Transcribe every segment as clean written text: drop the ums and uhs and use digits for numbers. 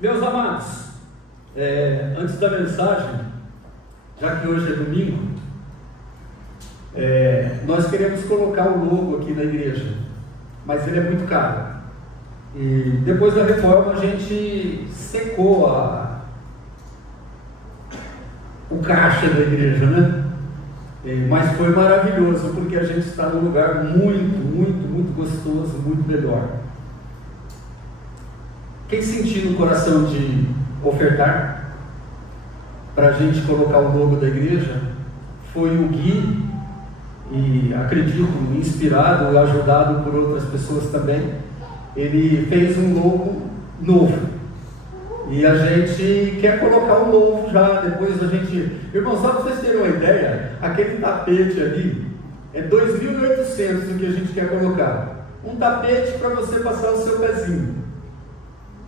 Meus amados, antes da mensagem, já que hoje é domingo, nós queremos colocar o logo aqui na igreja, mas ele é muito caro. E depois da reforma a gente secou o caixa da igreja, né? Mas foi maravilhoso, porque a gente está num lugar muito gostoso, muito melhor. Quem sentiu no coração de ofertar para a gente colocar o logo da igreja foi o Gui, e acredito, inspirado e ajudado por outras pessoas também. Ele fez um logo novo e a gente quer colocar o novo já. Depois a gente, irmão, só para vocês terem uma ideia, aquele tapete ali é 2.800 o que a gente quer colocar. Um tapete para você passar o seu pezinho,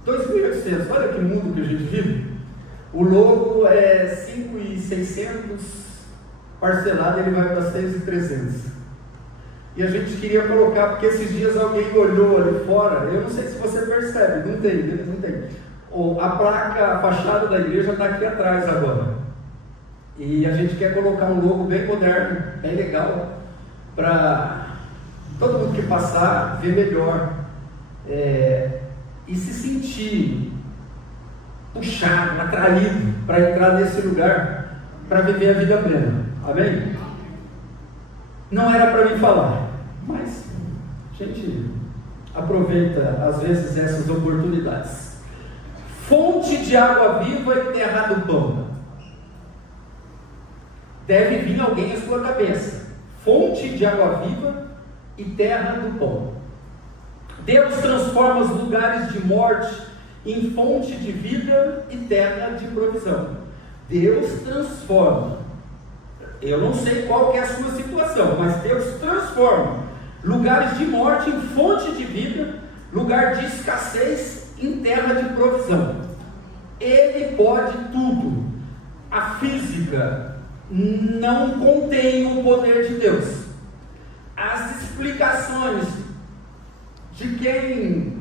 2.800. Olha que mundo que a gente vive. O logo é 5.600, parcelado ele vai para 6.300. E a gente queria colocar, porque esses dias alguém olhou ali fora, eu não sei se você percebe, não tem. A placa, a fachada da igreja está aqui atrás agora. E a gente quer colocar um logo bem moderno, bem legal, para todo mundo que passar ver melhor. E se sentir puxado, atraído para entrar nesse lugar, para viver a vida plena. Amém? Não era para mim falar, mas a gente aproveita às vezes essas oportunidades. Fonte de água viva e terra do pão. Deve vir alguém à sua cabeça. Fonte de água viva e terra do pão. Deus transforma os lugares de morte em fonte de vida e terra de provisão. Deus transforma. Eu não sei qual que é a sua situação, mas Deus transforma lugares de morte em fonte de vida, lugar de escassez em terra de provisão. Ele pode tudo. A física não contém o poder de Deus. As explicações de quem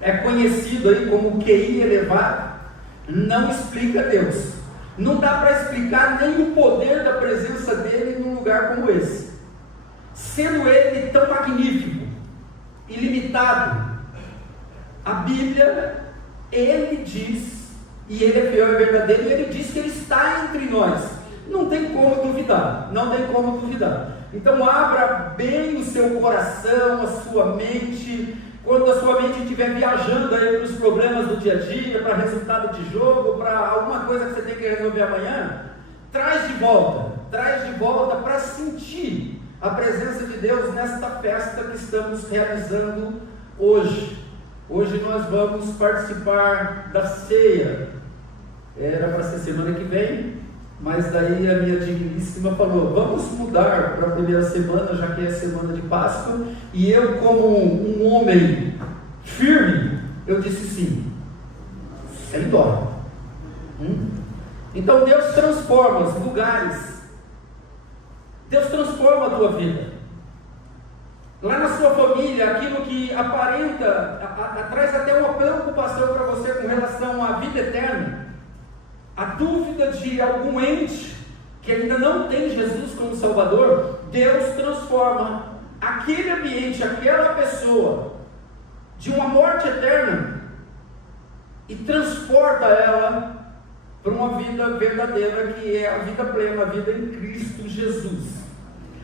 é conhecido aí como QI elevado não explica Deus. Não dá para explicar nem o poder da presença dele num lugar como esse. Sendo ele tão magnífico, ilimitado, a Bíblia, ele diz, e ele é fiel e verdadeiro, ele diz que ele está entre nós. Não tem como duvidar, Então abra bem o seu coração, a sua mente. Quando a sua mente estiver viajando aí para os problemas do dia a dia, para resultado de jogo, para alguma coisa que você tem que resolver amanhã, traz de volta para sentir a presença de Deus nesta festa que estamos realizando hoje. Hoje nós vamos participar da ceia. Era para ser semana que vem, mas daí a minha digníssima falou, vamos mudar para a primeira semana, já que é a semana de Páscoa, e eu, como um homem firme, eu disse sim, sem dó. Então Deus transforma os lugares, Deus transforma a tua vida. Lá na sua família, aquilo que aparenta, traz até uma preocupação para você com relação à vida eterna, a dúvida de algum ente que ainda não tem Jesus como Salvador, Deus transforma aquele ambiente, aquela pessoa, de uma morte eterna e transporta ela para uma vida verdadeira, que é a vida plena, a vida em Cristo Jesus.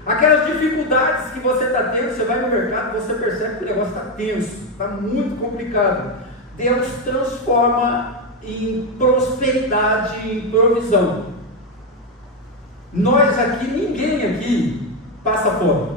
Aquelas dificuldades que você está tendo, você vai no mercado, você percebe que o negócio está tenso, está muito complicado. Deus transforma em prosperidade, em provisão. Nós aqui, ninguém aqui passa fome.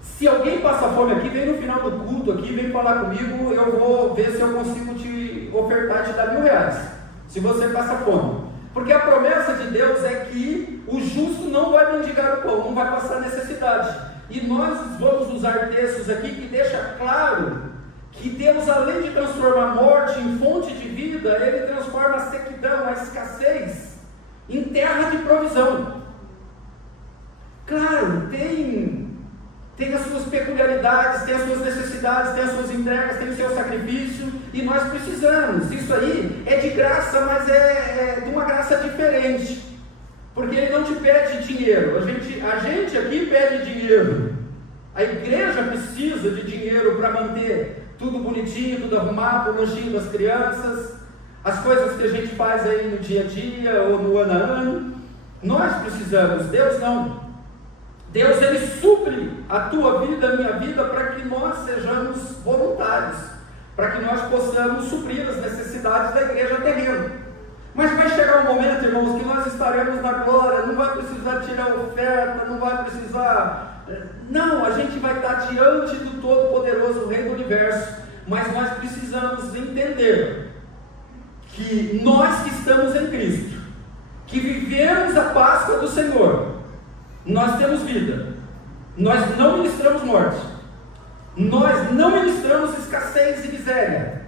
Se alguém passa fome aqui, vem no final do culto aqui, vem falar comigo, eu vou ver se eu consigo te ofertar, te dar R$1.000, se você passa fome. Porque a promessa de Deus é que o justo não vai mendigar o pão, não vai passar necessidade. E nós vamos usar textos aqui que deixam claro que Deus, além de transformar a morte em fonte de vida, Ele transforma a sequidão, a escassez, em terra de provisão. Claro, tem tem as suas peculiaridades, tem as suas necessidades, tem as suas entregas, tem o seu sacrifício, e nós precisamos. Isso aí é de graça, mas é de uma graça diferente, porque Ele não te pede dinheiro. A gente aqui pede dinheiro. A igreja precisa de dinheiro para manter tudo bonitinho, tudo arrumado, o lanchinho das crianças, as coisas que a gente faz aí no dia a dia ou no ano a ano. Nós precisamos, Deus não. Deus, Ele supre a tua vida, a minha vida, para que nós sejamos voluntários, para que nós possamos suprir as necessidades da igreja terrena. Mas vai chegar um momento, irmãos, que nós estaremos na glória, não vai precisar tirar oferta, não vai precisar... Não, a gente vai estar diante do Todo-Poderoso Rei do Universo, mas nós precisamos entender que nós que estamos em Cristo, que vivemos a Páscoa do Senhor, nós temos vida, nós não ministramos morte, nós não ministramos escassez e miséria,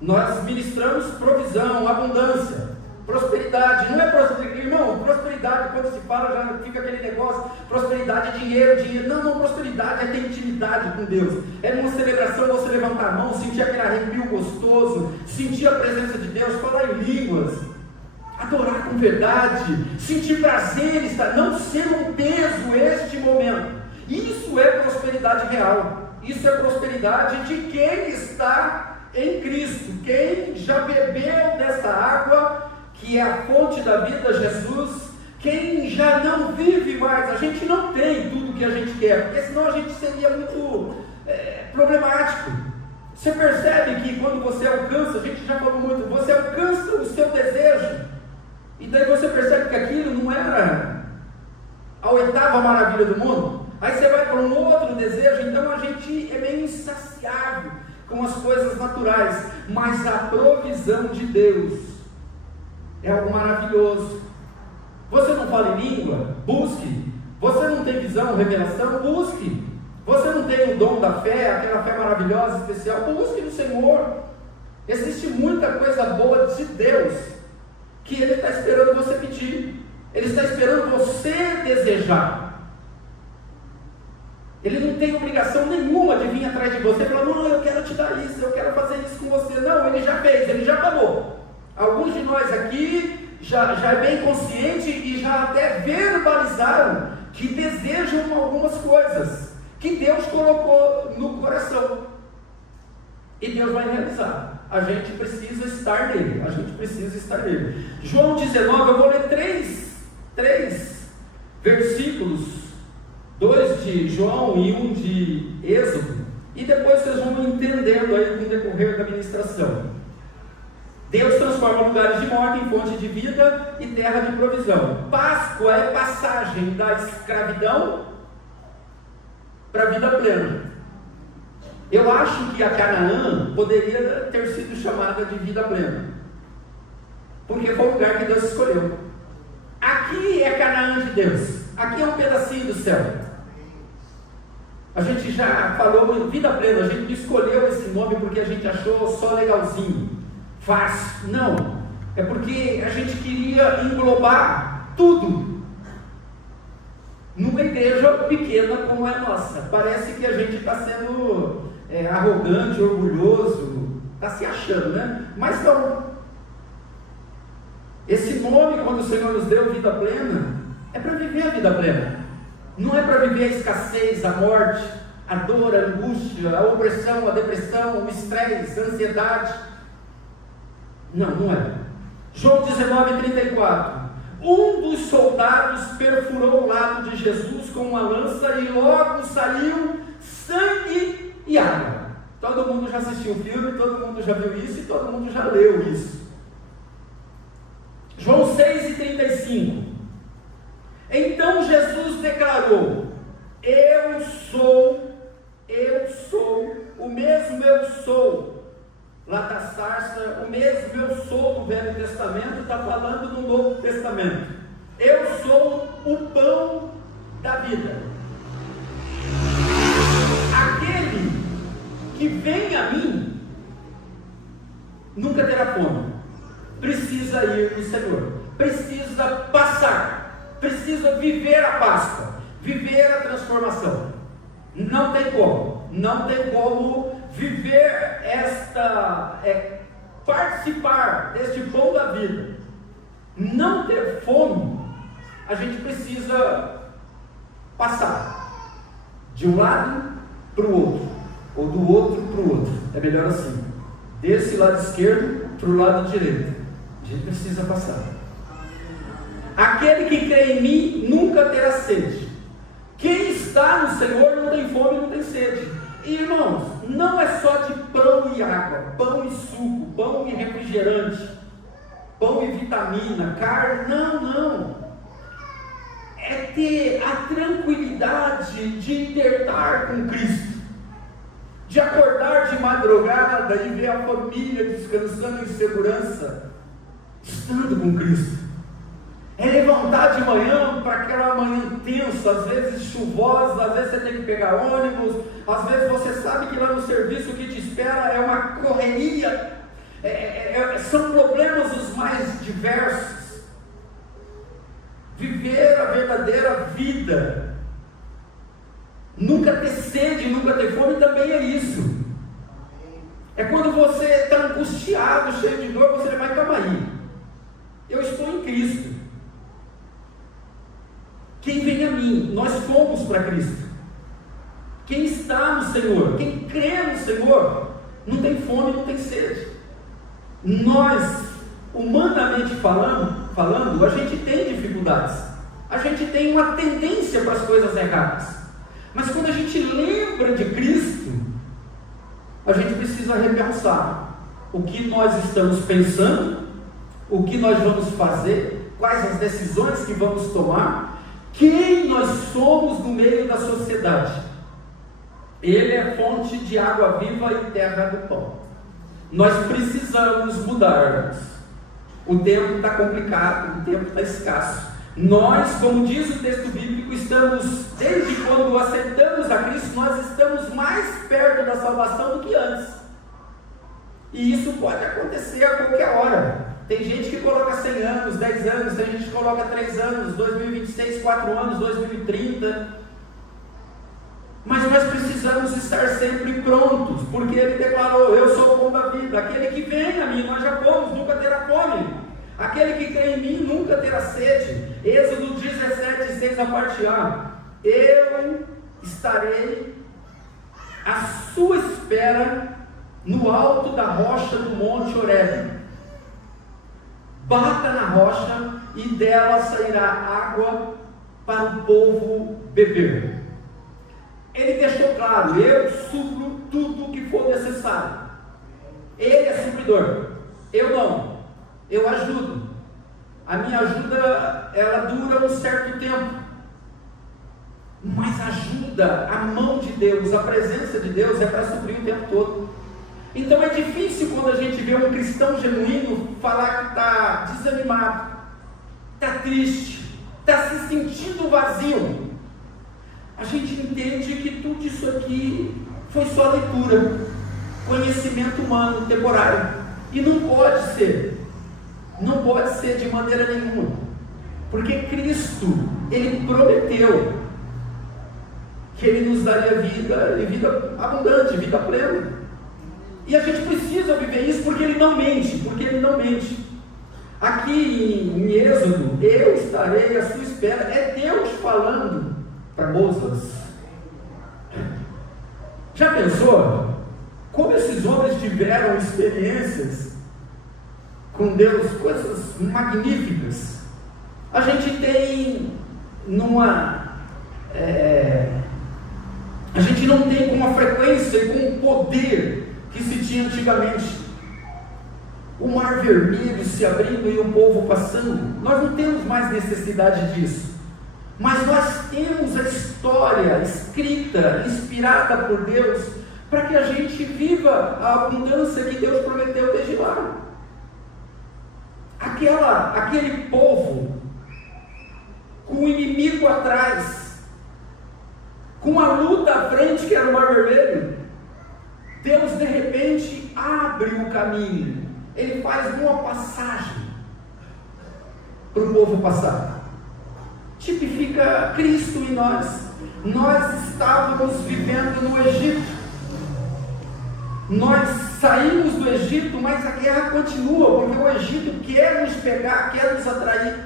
nós ministramos provisão, abundância, prosperidade. Não é prosperidade, irmão, prosperidade quando se fala já fica aquele negócio, prosperidade é dinheiro, não, prosperidade é ter intimidade com Deus, é numa celebração você levantar a mão, sentir aquele arrepio gostoso, sentir a presença de Deus, falar em línguas, adorar com verdade, sentir prazer, não ser um peso este momento. Isso é prosperidade real, isso é prosperidade de quem está em Cristo, quem já bebeu dessa água, que é a fonte da vida, Jesus, quem já não vive mais. A gente não tem tudo o que a gente quer, porque senão a gente seria muito problemático. Você percebe que quando você alcança, a gente já falou muito, você alcança o seu desejo, e daí você percebe que aquilo não era a 8ª maravilha do mundo, aí você vai para um outro desejo. Então a gente é meio insaciável com as coisas naturais, mas a provisão de Deus é algo maravilhoso. Você não fala em língua? Busque. Você não tem visão, revelação? Busque. Você não tem o dom da fé, aquela fé maravilhosa, especial? Busque no Senhor. Existe muita coisa boa de Deus que Ele está esperando você pedir. Ele está esperando você desejar. Ele não tem obrigação nenhuma de vir atrás de você e falar, não, eu quero te dar isso, eu quero fazer isso com você. Não, Ele já fez, Ele já falou. Alguns de nós aqui já é bem consciente e já até verbalizaram que desejam algumas coisas que Deus colocou no coração, e Deus vai realizar. A gente precisa estar nele, João 19, eu vou ler três versículos, 2 de João e 1 de Êxodo, e depois vocês vão entendendo aí no decorrer da ministração. Deus transforma lugares de morte em fonte de vida e terra de provisão. Páscoa é passagem da escravidão para a vida plena. Eu acho que a Canaã poderia ter sido chamada de vida plena, porque foi o lugar que Deus escolheu. Aqui é Canaã de Deus, aqui é um pedacinho do céu. A gente já falou em vida plena, a gente não escolheu esse nome porque a gente achou só legalzinho, fácil. Não, é porque a gente queria englobar tudo numa igreja pequena como é a nossa. Parece que a gente está sendo arrogante, orgulhoso, está se achando, né? Mas não. Esse nome, quando o Senhor nos deu vida plena, é para viver a vida plena. Não é para viver a escassez, a morte, a dor, a angústia, a opressão, a depressão, o estresse, a ansiedade. Não é. João 19:34. Um dos soldados perfurou o lado de Jesus com uma lança e logo saiu sangue e água. Todo mundo já assistiu o filme, todo mundo já viu isso e todo mundo já leu isso. João 6:35. Então Jesus declarou: Eu sou, o mesmo eu sou. Lá da sarça, o mesmo eu sou do Velho Testamento, está falando do Novo Testamento. Eu sou o pão da vida. Aquele que vem a mim nunca terá fome. Precisa ir no Senhor, precisa passar, precisa viver a Páscoa, viver a transformação. Não tem como. Não tem como viver participar deste pão da vida. Não ter fome, a gente precisa passar de um lado para o outro, ou do outro para o outro. É melhor assim, desse lado esquerdo para o lado direito. A gente precisa passar. Aquele que crê em mim nunca terá sede. Quem está no Senhor não tem fome, não tem sede. E, irmãos, não é só de pão e água, pão e suco, pão e refrigerante, pão e vitamina, carne, não. É ter a tranquilidade de intertar com Cristo, de acordar de madrugada e ver a família descansando em segurança, estando com Cristo. É levantar de manhã para aquela manhã tensa, às vezes chuvosa, às vezes você tem que pegar ônibus, às vezes você sabe que lá no serviço o que te espera é uma correria, são problemas os mais diversos. Viver a verdadeira vida, nunca ter sede, nunca ter fome, também é isso. É quando você está angustiado, cheio de dor, você vai, calma aí, eu estou em Cristo. Quem vem a mim, nós fomos para Cristo. Quem está no Senhor, quem crê no Senhor, não tem fome, não tem sede. Nós, humanamente falando, a gente tem dificuldades. A gente tem uma tendência para as coisas erradas. Mas quando a gente lembra de Cristo, a gente precisa repensar o que nós estamos pensando, o que nós vamos fazer, quais as decisões que vamos tomar, quem nós somos no meio da sociedade. Ele é fonte de água viva e terra do pão. Nós precisamos mudar. O tempo está complicado, o tempo está escasso. Nós, como diz o texto bíblico, estamos, desde quando aceitamos a Cristo, nós estamos mais perto da salvação do que antes. E isso pode acontecer a qualquer hora. Tem gente que coloca 100 anos, 10 anos, tem gente que coloca 3 anos, 2026, 4 anos, 2030. Mas nós precisamos estar sempre prontos, porque Ele declarou: eu sou o pão da vida, aquele que vem a mim, nós já fomos, nunca terá fome. Aquele que crê em mim nunca terá sede. Êxodo 17, 6, a parte A. Eu estarei à sua espera no alto da rocha do monte Horebe. Bata na rocha e dela sairá água para o povo beber. Ele deixou claro: eu supro tudo o que for necessário. Ele é supridor, eu não. Eu ajudo. A minha ajuda, ela dura um certo tempo, mas ajuda, a mão de Deus, a presença de Deus é para suprir o tempo todo. Então é difícil quando a gente vê um cristão genuíno falar que está desanimado, está triste, está se sentindo vazio. A gente entende que tudo isso aqui foi só leitura, conhecimento humano, temporário. E não pode ser de maneira nenhuma, porque Cristo, Ele prometeu que Ele nos daria vida, e vida abundante, vida plena. E a gente precisa viver isso, porque Ele não mente, Aqui em Êxodo, eu estarei à sua espera, é Deus falando para Moisés. Já pensou como esses homens tiveram experiências com Deus, coisas magníficas? A gente tem a gente não tem com a frequência e com o poder que se tinha antigamente. O mar vermelho se abrindo e o povo passando. Nós não temos mais necessidade disso, mas nós temos a história escrita, inspirada por Deus, para que a gente viva a abundância que Deus prometeu desde lá. Aquele povo, com o inimigo atrás, com a luta à frente que era o mar vermelho, Deus de repente abre o caminho, Ele faz uma passagem para o povo passar. Tipifica Cristo em nós. nós estávamos vivendo no Egito. Nós saímos do Egito, mas a guerra continua, porque o Egito quer nos pegar, quer nos atrair.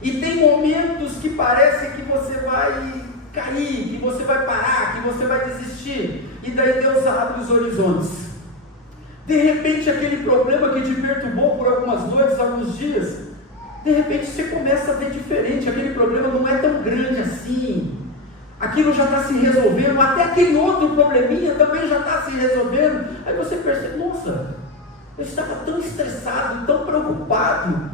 E tem momentos que parece que você vai cair, que você vai parar, que você vai desistir. E daí Deus abre os horizontes. De repente aquele problema que te perturbou por algumas noites, alguns dias, de repente você começa a ver diferente. Aquele problema não é tão grande assim. Aquilo já está se resolvendo, até aquele outro probleminha também já está se resolvendo. Aí você percebe, nossa, eu estava tão estressado, tão preocupado.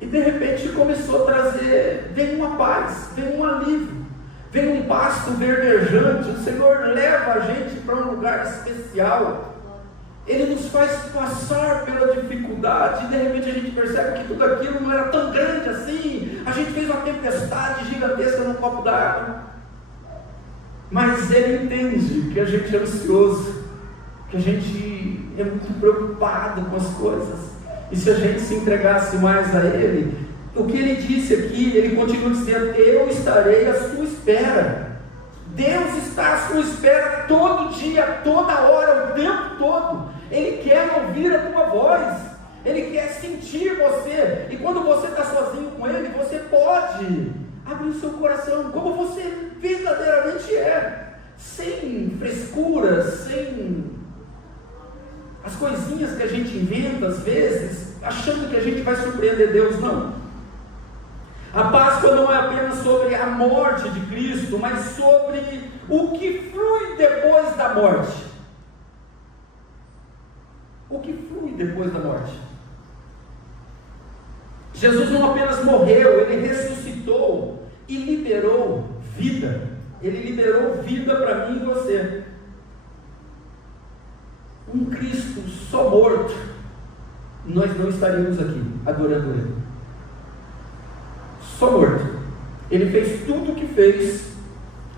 E de repente começou a trazer, vem uma paz, vem um alívio, vem um pasto verdejante. O Senhor leva a gente para um lugar especial. Ele nos faz passar pela dificuldade, e de repente a gente percebe que tudo aquilo não era tão grande assim. A gente fez uma tempestade gigantesca num copo d'água, mas Ele entende que a gente é ansioso, que a gente é muito preocupado com as coisas, e se a gente se entregasse mais a Ele, o que Ele disse aqui, Ele continua dizendo: eu estarei à sua espera. Deus está à sua espera todo dia, toda hora, o tempo todo. Ele quer ouvir a tua voz, Ele quer sentir você. E quando você está sozinho com Ele, você pode abrir o seu coração, como você verdadeiramente é, sem frescuras, sem as coisinhas que a gente inventa às vezes, achando que a gente vai surpreender Deus. Não. A Páscoa não é apenas sobre a morte de Cristo, mas sobre o que flui depois da morte. O que flui depois da morte? Jesus não apenas morreu, Ele ressuscitou e liberou vida. Ele liberou vida para mim e você. Um Cristo só morto, nós não estaríamos aqui adorando Ele. Só morto. Ele fez tudo o que fez,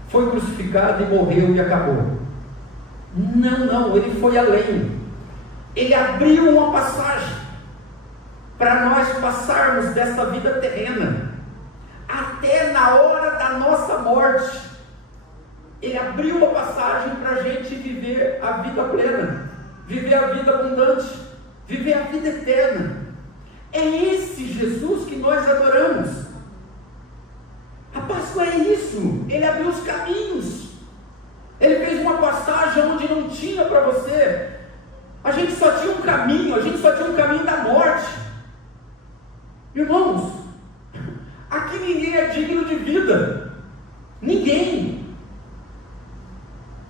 foi crucificado e morreu e acabou. Não, Ele foi além. Ele abriu uma passagem para nós passarmos dessa vida terrena até na hora da nossa morte. Ele abriu uma passagem para a gente viver a vida plena, viver a vida abundante, viver a vida eterna. É esse Jesus que nós adoramos. A Páscoa é isso. Ele abriu os caminhos. Ele fez uma passagem onde não tinha para você. A gente só tinha um caminho, da morte. Irmãos, aqui ninguém é digno de vida. Ninguém.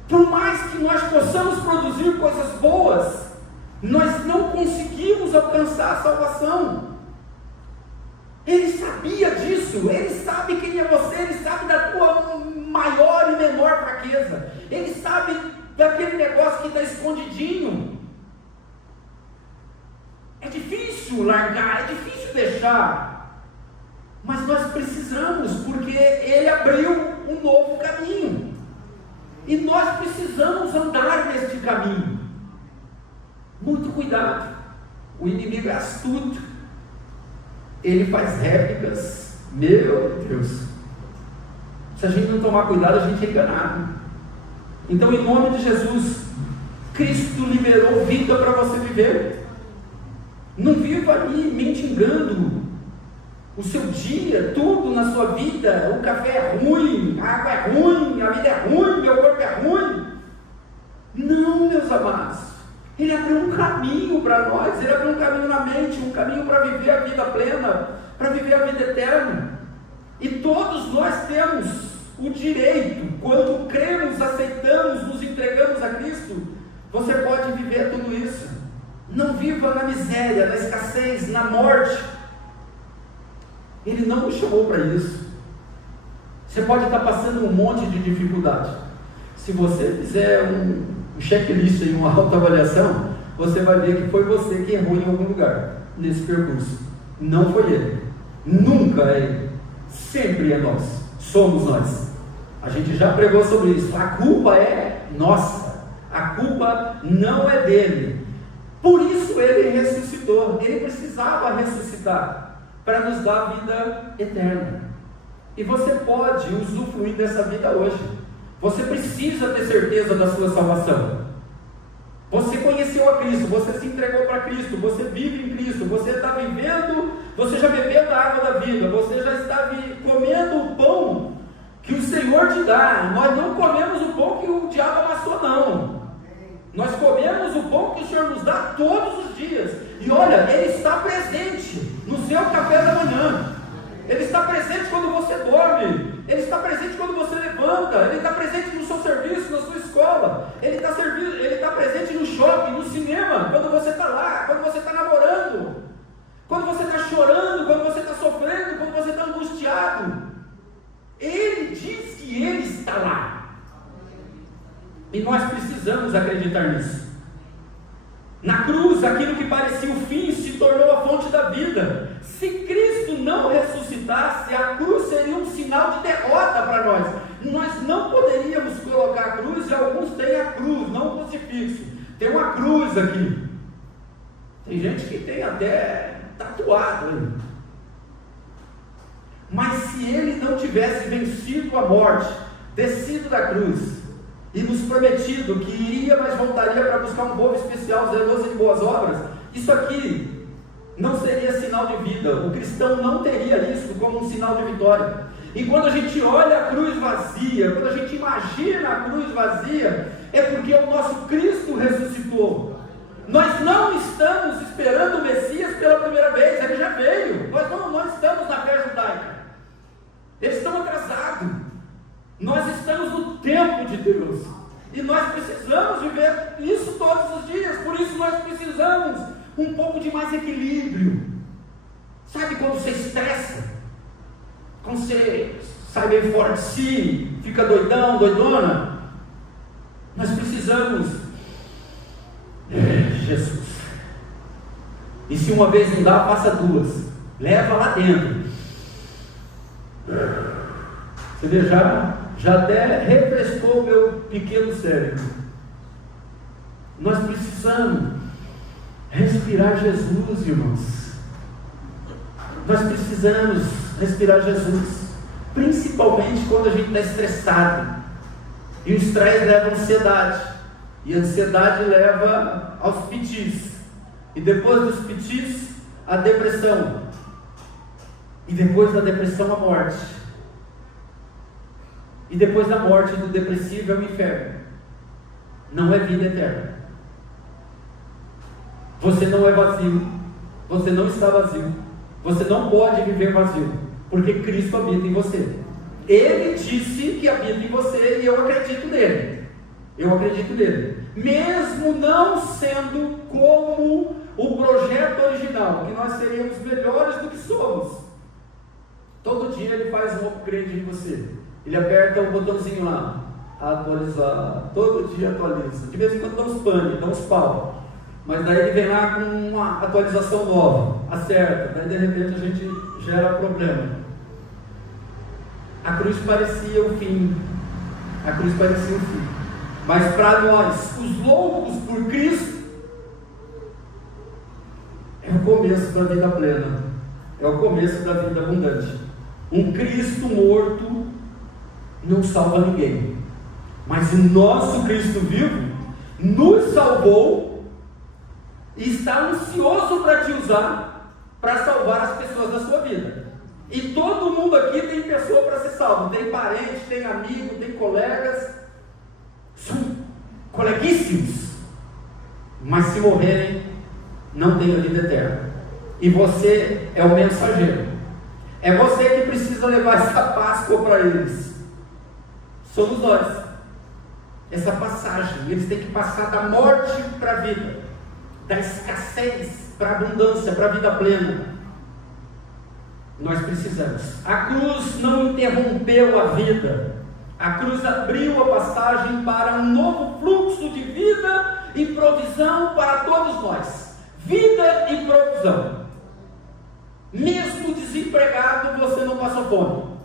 Por mais que nós possamos produzir coisas boas, nós não conseguimos alcançar a salvação. Ele sabia disso, Ele sabe quem é você, Ele sabe da tua maior e menor fraqueza, Ele sabe daquele negócio que está escondidinho. É difícil largar, é difícil deixar, mas nós precisamos, porque Ele abriu um novo caminho, e nós precisamos andar neste caminho. Muito cuidado, o inimigo é astuto, ele faz réplicas, meu Deus, se a gente não tomar cuidado, a gente é enganado. Então, em nome de Jesus, Cristo liberou vida para você viver. Não viva ali mendigando o seu dia, tudo na sua vida. O café é ruim, a água é ruim, a vida é ruim, meu corpo é ruim. Não, meus amados, Ele abriu um caminho para nós, Ele abriu um caminho na mente, um caminho para viver a vida plena, para viver a vida eterna. E todos nós temos o direito, quando cremos, aceitamos, nos entregamos a Cristo, você pode viver tudo isso. Não viva na miséria, na escassez, na morte. Ele não nos chamou para isso. Você pode estar passando um monte de dificuldade. Se você fizer um checklist e uma autoavaliação, você vai ver que foi você que errou em algum lugar nesse percurso. Não foi ele. Nunca é ele. Sempre é nós. Somos nós. A gente já pregou sobre isso. A culpa é nossa. A culpa não é dele. Por isso ele ressuscitou. Ele precisava ressuscitar para nos dar vida eterna. E você pode usufruir dessa vida hoje. Você precisa ter certeza da sua salvação. Você conheceu a Cristo, você se entregou para Cristo, você vive em Cristo, você está vivendo, você já bebeu da água da vida, você já está comendo o pão que o Senhor te dá. Nós não comemos o pão que o diabo amassou, não. Nós comemos o pão que o Senhor nos dá todos os dias. E olha, Ele está presente no seu café da manhã. Ele está presente quando você dorme. Ele está presente quando você levanta. Ele está presente no seu serviço, na sua escola. Ele está presente no shopping, no cinema, quando você está lá, quando você está namorando, quando você está chorando, quando você está sofrendo, quando você está angustiado. Ele diz que Ele está lá. E nós precisamos acreditar nisso. Na cruz, aquilo que parecia o fim se tornou a fonte da vida. Se Cristo não ressuscitasse, a cruz seria um sinal de derrota para nós. Nós não poderíamos colocar a cruz, e alguns têm a cruz, não o crucifixo. Tem uma cruz aqui. Tem gente que tem até tatuado aí. Mas se Ele não tivesse vencido a morte, descido da cruz, e nos prometido que iria, mas voltaria para buscar um povo especial, zeloso de boas obras, isso aqui não seria sinal de vida. O cristão não teria isso como um sinal de vitória. E quando a gente olha a cruz vazia, quando a gente imagina a cruz vazia, é porque o nosso Cristo ressuscitou. Nós não estamos esperando o Messias pela primeira vez, Ele já veio. Nós não estamos na fé judaica. Eles estão atrasados. Nós estamos no tempo de Deus. E nós precisamos viver isso todos os dias. Por isso nós precisamos um pouco de mais equilíbrio. Sabe quando você estressa? Quando você sai bem fora de si, fica doidão, doidona? Nós precisamos Jesus. E se uma vez não dá, faça duas. Leva lá dentro. Você vê, já até refrescou o meu pequeno cérebro. Nós precisamos respirar Jesus, irmãos. Nós precisamos respirar Jesus, principalmente quando a gente está estressado. E o estresse leva a ansiedade, e a ansiedade leva aos pitis, e depois dos pitis, a depressão, e depois da depressão, a morte. E depois da morte do depressivo é o inferno. Não é vida eterna. Você não é vazio. Você não está vazio. Você não pode viver vazio, porque Cristo habita em você. Ele disse que habita em você, e eu acredito nele. Eu acredito nele. Mesmo não sendo como o projeto original, que nós seríamos melhores do que somos. Todo dia Ele faz um upgrade em você. Ele aperta o botãozinho lá, atualizar, todo dia atualiza. De vez em quando dá uns pane, dá uns pau. Mas daí ele vem lá com uma atualização nova, acerta, daí de repente a gente gera problema. A cruz parecia o fim. A cruz parecia o fim. Mas para nós, os loucos por Cristo, é o começo da vida plena. É o começo da vida abundante. Um Cristo morto não salva ninguém, mas o nosso Cristo vivo nos salvou e está ansioso para te usar para salvar as pessoas da sua vida. E todo mundo aqui tem pessoa para ser salvo, tem parente, tem amigo, tem colegas, são coleguíssimos, mas se morrerem não tem a vida eterna. E você é o mensageiro, é você que precisa levar essa Páscoa para eles. Somos nós. Essa passagem, eles têm que passar da morte para a vida, da escassez para a abundância, para a vida plena. Nós precisamos. A cruz não interrompeu a vida. A cruz abriu a passagem para um novo fluxo de vida e provisão para todos nós. Vida e provisão. Mesmo desempregado, você não passou fome.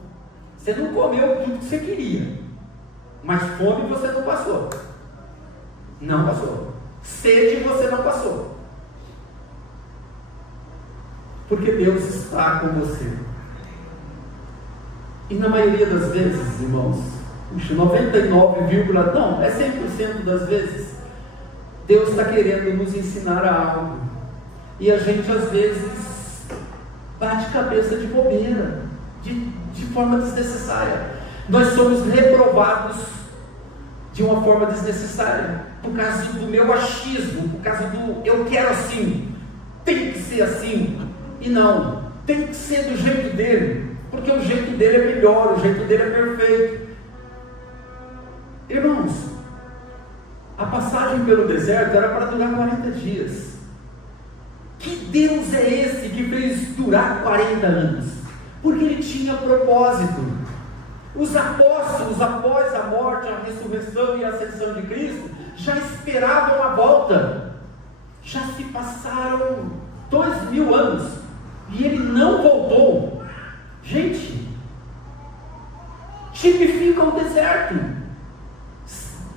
Você não comeu tudo que você queria, mas fome você não passou. Não passou. Sede você não passou. Porque Deus está com você. E na maioria das vezes, irmãos, 99, não, é 100% das vezes, Deus está querendo nos ensinar algo. E a gente às vezes bate cabeça de bobeira, de forma desnecessária. Nós somos reprovados de uma forma desnecessária, por causa do meu achismo, por causa do eu quero assim, tem que ser assim, e não, tem que ser do jeito dele, porque o jeito dele é melhor, o jeito dele é perfeito. Irmãos, a passagem pelo deserto era para durar 40 dias. Que Deus é esse que fez durar 40 anos? Porque Ele tinha propósito. Os apóstolos, após a morte, a ressurreição e a ascensão de Cristo, já esperavam a volta. Já se passaram 2000 anos e Ele não voltou. Gente, tipifica o deserto.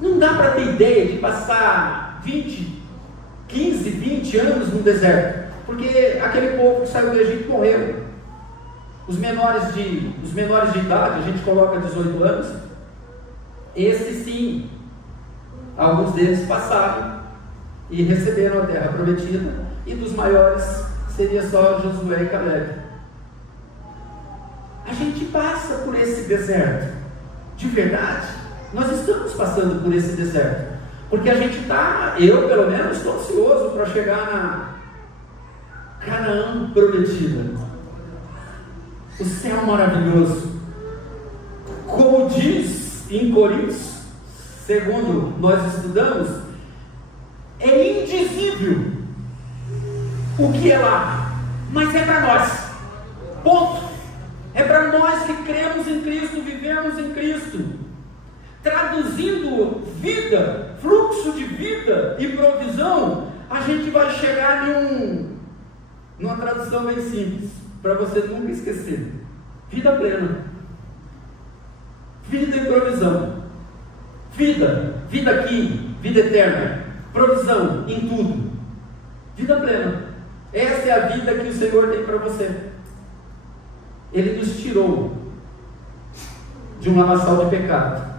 Não dá para ter ideia de passar 15, 20 anos no deserto, porque aquele povo que saiu do Egito morreu. Os menores de idade, a gente coloca 18 anos, esses sim, alguns deles passaram e receberam a terra prometida, e dos maiores seria só Josué e Caleb. A gente passa por esse deserto, de verdade, nós estamos passando por esse deserto, porque a gente está, eu pelo menos estou ansioso para chegar na Canaã prometida, o céu maravilhoso. Como diz em Coríntios, segundo nós estudamos, é indizível o que é lá, mas é para nós, ponto. É para nós que cremos em Cristo, vivemos em Cristo. Traduzindo vida, fluxo de vida e provisão, a gente vai chegar numa tradução bem simples, para você nunca esquecer: vida plena, vida e provisão, vida aqui, vida eterna, provisão em tudo, vida plena. Essa é a vida que o Senhor tem para você. Ele nos tirou de um lamaçal de pecado,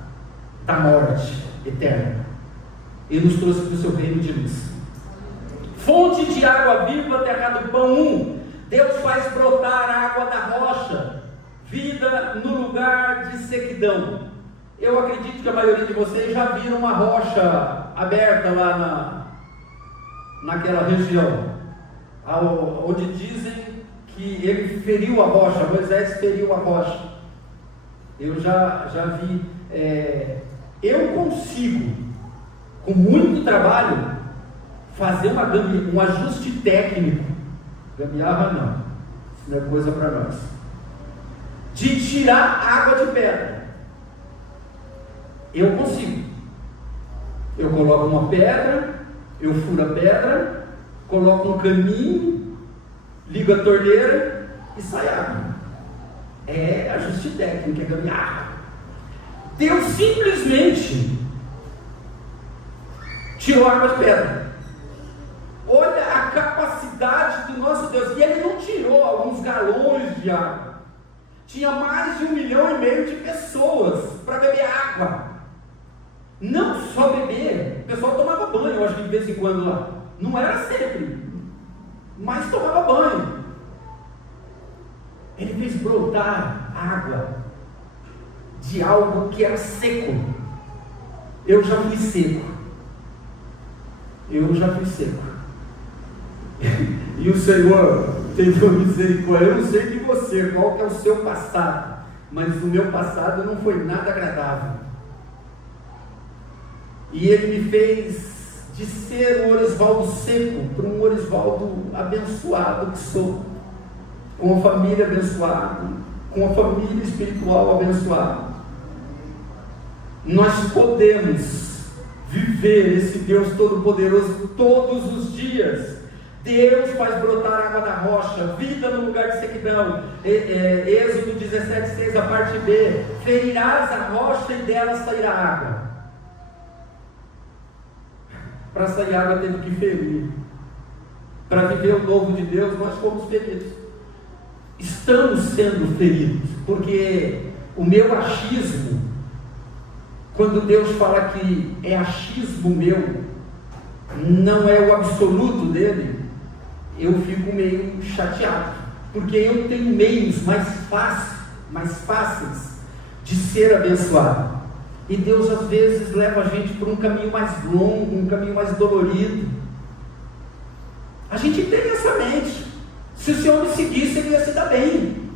da morte eterna, e nos trouxe para o seu reino de luz. Fonte de água viva, terra do pão. Deus faz brotar água da rocha, vida no lugar de sequidão. Eu acredito que a maioria de vocês já viram uma rocha aberta lá naquela região, onde dizem que ele feriu a rocha, Moisés feriu a rocha. Eu já vi. Eu consigo, com muito trabalho, fazer um ajuste técnico. Gambiarra não, isso não é coisa para nós. De tirar água de pedra. Eu consigo. Eu coloco uma pedra, eu furo a pedra, coloco um caninho, ligo a torneira e sai água. É ajuste técnico, é gambiarra. Deus simplesmente tirou água de pedra. Olha a capacidade do nosso Deus. E Ele não tirou alguns galões de água. Tinha mais de 1,5 milhão de pessoas para beber água. Não só beber, o pessoal tomava banho, eu acho que de vez em quando lá. Não era sempre, mas tomava banho. Ele fez brotar água de algo que era seco. Eu já fui seco. E o Senhor teve misericórdia. Eu não sei de você, qual que é o seu passado, mas o meu passado não foi nada agradável. E Ele me fez de ser um Orisvaldo seco para um Orisvaldo abençoado que sou, com uma família abençoada, com uma família espiritual abençoada. Nós podemos viver esse Deus Todo-Poderoso todos os dias. Deus faz brotar água da rocha, vida no lugar de sequidão. Êxodo 17:6, a parte B: ferirás a rocha e dela sairá água. Para sair água teve que ferir. Para viver o novo de Deus, nós fomos feridos. Estamos sendo feridos, porque o meu achismo, quando Deus fala que é achismo meu, não é o absoluto dele, eu fico meio chateado, porque eu tenho meios mais fáceis de ser abençoado, e Deus às vezes leva a gente por um caminho mais longo, um caminho mais dolorido. A gente tem essa mente. Se o Senhor me seguisse, ele ia se dar bem,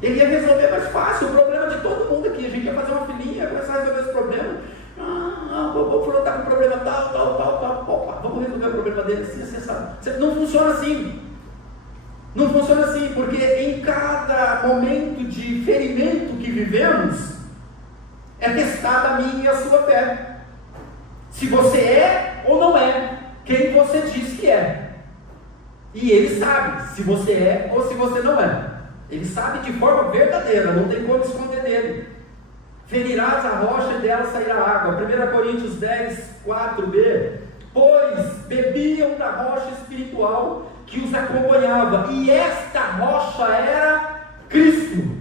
ele ia resolver mais fácil o problema de todo mundo aqui. A gente ia fazer uma filhinha, começar a resolver esse problema. O fulano está com problema tal, vamos resolver o problema dele assim, você sabe. Não funciona assim. Não funciona assim, porque em cada momento de ferimento que vivemos, é testada a minha e a sua fé. Se você é ou não é quem você diz que é. E ele sabe se você é ou se você não é. Ele sabe de forma verdadeira, não tem como esconder dele. Ferirás a rocha e dela sairá água. 1 Coríntios 10, 4b. Pois bebiam da rocha espiritual que os acompanhava, e esta rocha era Cristo.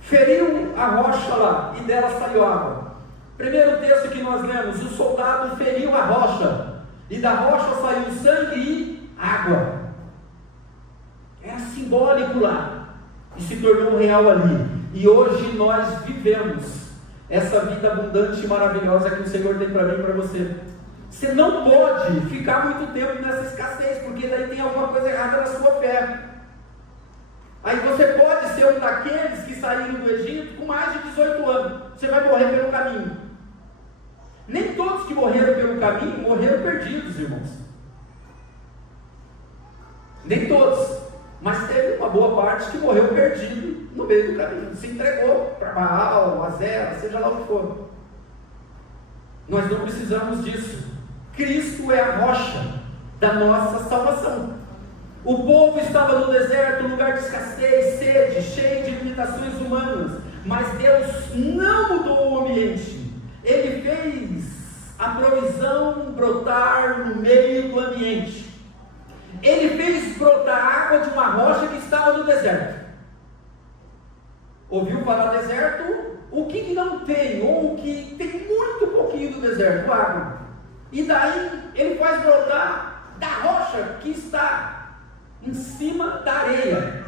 Feriu a rocha lá, e dela saiu água. Primeiro texto que nós lemos: o soldado feriu a rocha, e da rocha saiu sangue e água. Era simbólico lá, e se tornou real ali. E hoje nós vivemos essa vida abundante e maravilhosa que o Senhor tem para mim e para você. Você não pode ficar muito tempo nessa escassez, porque daí tem alguma coisa errada na sua fé. Aí você pode ser um daqueles que saíram do Egito com mais de 18 anos. Você vai morrer pelo caminho. Nem todos que morreram pelo caminho morreram perdidos, irmãos. Nem todos. Mas teve uma boa parte que morreu perdido no meio do caminho. Se entregou para Baal, Azera, seja lá o que for. Nós não precisamos disso. Cristo é a rocha da nossa salvação. O povo estava no deserto, lugar de escassez, sede, cheio de limitações humanas. Mas Deus não mudou o ambiente. Ele fez a provisão brotar no meio do ambiente. Ele fez brotar água de uma rocha que estava no deserto. Ouviu falar deserto? O que não tem, ou o que tem muito pouquinho do deserto? Água. E daí ele faz brotar da rocha que está em cima da areia,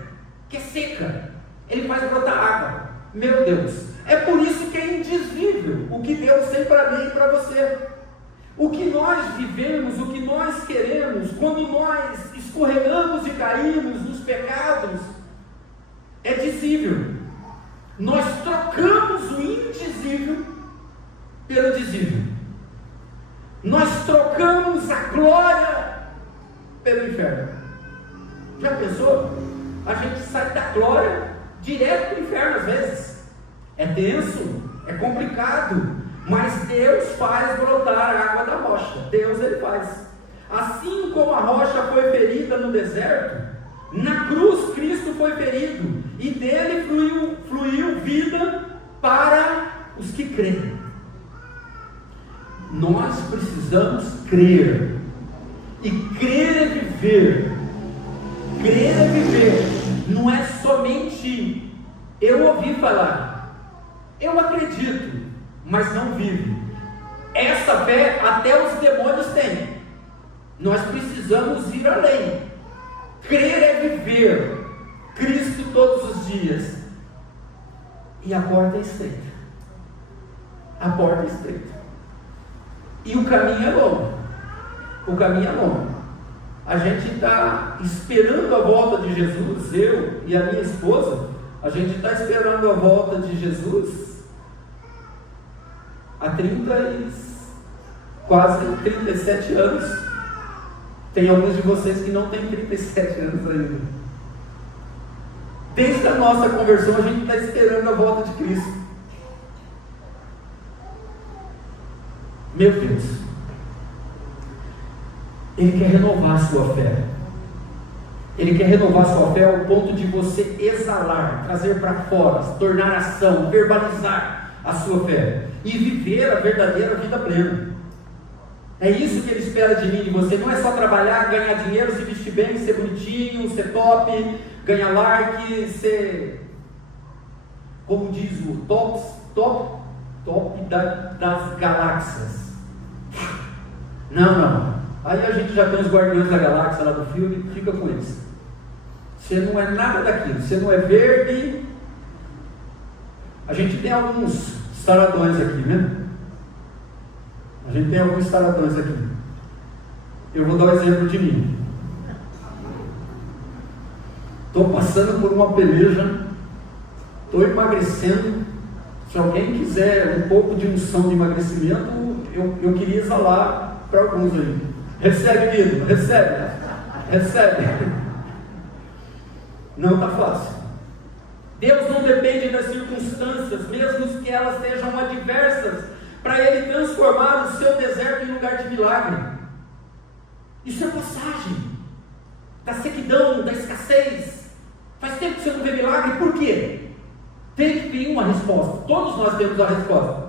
que é seca. Ele faz brotar água. Meu Deus, é por isso que é indizível o que Deus tem para mim e para você. O que nós vivemos, o que nós queremos, quando nós escorregamos e caímos nos pecados, é dizível. Nós trocamos o indizível pelo dizível. Nós trocamos a glória pelo inferno. Já pensou? A gente sai da glória direto para o inferno às vezes. É tenso, é complicado, mas Deus faz brotar a água da rocha. Deus, ele faz. Assim como a rocha foi ferida no deserto, na cruz Cristo foi ferido, e dele fluiu vida para os que creem. Nós precisamos crer, e crer é viver. Crer é viver, não é somente eu ouvi falar, eu acredito, mas não vivo. Essa fé até os demônios têm. Nós precisamos ir além. Crer é viver Cristo todos os dias. E a porta é estreita. A porta é estreita. E o caminho é longo. O caminho é longo. A gente está esperando a volta de Jesus, eu e a minha esposa, a gente está esperando a volta de Jesus há quase 37 anos. Tem alguns de vocês que não têm 37 anos ainda. Desde a nossa conversão, a gente está esperando a volta de Cristo. Meu Deus, Ele quer renovar a sua fé. Ele quer renovar a sua fé ao ponto de você exalar, trazer para fora, se tornar ação, verbalizar a sua fé e viver a verdadeira vida plena. É isso que Ele espera de mim e de você. Não é só trabalhar, ganhar dinheiro, se vestir bem, ser bonitinho, ser top, ganhar like, ser como diz o top das galáxias. Não. Aí a gente já tem os Guardiões da Galáxia lá do filme, fica com eles. Você não é nada daquilo, você não é verde. A gente tem alguns estaradões aqui, né? Eu vou dar um exemplo de mim. Estou passando por uma peleja, estou emagrecendo. Se alguém quiser um pouco de unção de emagrecimento, eu queria exalar para alguns aí. Recebe, ídolo, recebe. Não está fácil. Deus não depende das circunstâncias, mesmo que elas sejam adversas, para Ele transformar o seu deserto em lugar de milagre. Isso é passagem da sequidão, da escassez. Faz tempo que você não vê milagre, por quê? Tem que ter uma resposta. Todos nós temos a resposta.